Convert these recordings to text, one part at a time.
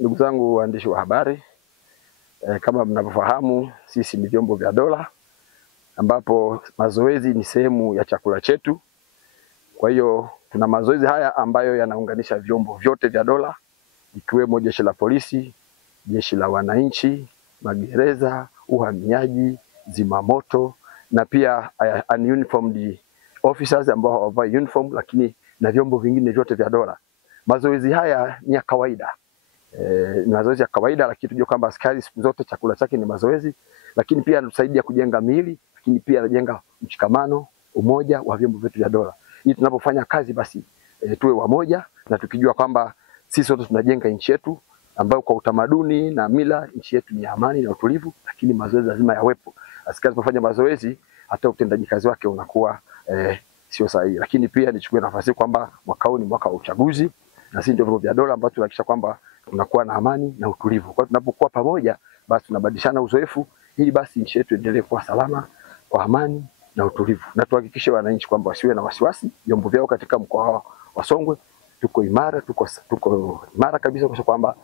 Ndugu zangu waandishi wa habari, kama mnavyofahamu sisi ni vyombo vya dola ambapo mazoezi ni sehemu ya chakula chetu. Kwa hiyo tuna mazoezi haya ambayo yanaunganisha vyombo vyote vya dola ikiwemo jeshi la polisi, jeshi la wananchi, magereza, uhamiaji, zimamoto na pia ununiformed officers ambao hawavai uniform, lakini na vyombo vingine vyote vya dola. Mazoezi haya ni ya kawaida. Ni mazoezi ya kawaida, lakini tujue kwamba askari siku zote chakula chake ni mazoezi, lakini pia anatusaidia kujenga miili, lakini pia anajenga mshikamano, umoja wa vyombo vyetu vya dola. Ili tunapofanya kazi basi tuwe wamoja na tukijua kwamba sisi sote tunajenga nchi yetu ambayo kwa utamaduni na mila nchi yetu ni amani na utulivu, lakini mazoezi lazima yawepo. Askari anapofanya mazoezi hata utendaji kazi wake unakuwa sio sahihi. Lakini pia nichukue nafasi kwamba mwaka huu ni mwaka wa uchaguzi na sisi ndio vyombo vya dola ambao tunahakikisha kwamba tunakuwa na amani na utulivu. Kwa hiyo tunapokuwa pamoja basi tunabadilishana uzoefu ili basi nchi yetu endelee kuwa salama kwa amani na utulivu. Na tuhakikishe wananchi kwamba wasiwe na wasiwasi, vyombo vyao katika mkoa wa Songwe tuko imara, tuko imara kabisa kwa kwamba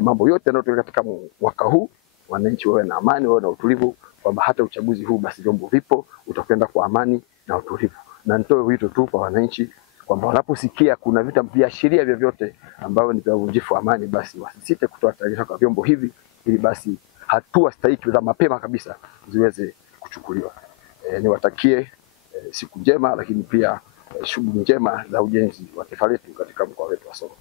mambo yote yanayotokea katika mwaka huu wananchi wawe na amani, wawe na utulivu, kwamba hata uchaguzi huu basi vyombo vipo utakwenda kwa amani na utulivu. Na nitoe wito tu kwa wananchi kwamba wanaposikia kuna viashiria vyovyote ambavyo ni vya uvunjifu wa amani basi wasisite kutoa taarifa kwa vyombo hivi ili basi hatua stahiki za mapema kabisa ziweze kuchukuliwa. Niwatakie siku njema, lakini pia shughuli njema za ujenzi wa taifa letu katika mkoa wetu wa Songwe.